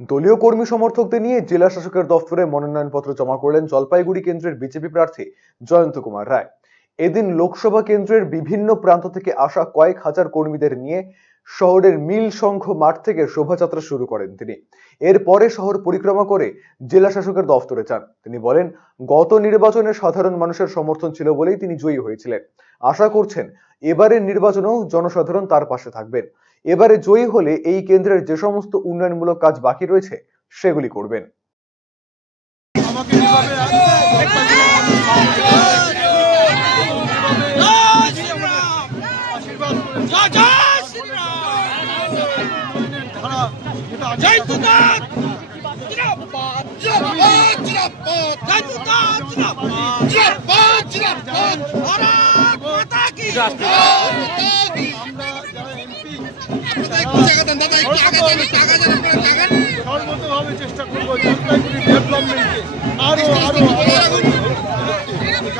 দলীয় কর্মী সমর্থকদের নিয়ে জেলা শাসকের দফতরে মনোনয়নপত্র জমা করলেন জলপাইগুড়ি কেন্দ্রের বিজেপি প্রার্থী জয়ন্ত কুমার রায়। এদিন লোকসভা কেন্দ্রের বিভিন্ন প্রান্ত থেকে আসা কয়েক হাজার কর্মীদের নিয়ে শহরের মিল সংঘ মাঠ থেকে শোভাযাত্রা শুরু করেন তিনি। এরপরে শহর পরিক্রমা করে জেলা শাসকের দফতরে যান। তিনি বলেন, গত নির্বাচনে সাধারণ মানুষের সমর্থন ছিল বলেই তিনি জয়ী হয়েছিলেন। আশা করছেন, এবারের নির্বাচনেও জনসাধারণ তার পাশে থাকবেন। এবারে জয়ী হলে এই কেন্দ্রের যে সমস্ত উন্নয়নমূলক কাজ বাকি রয়েছে সেগুলি করবেন। সর্বতভাবে চেষ্টা করব।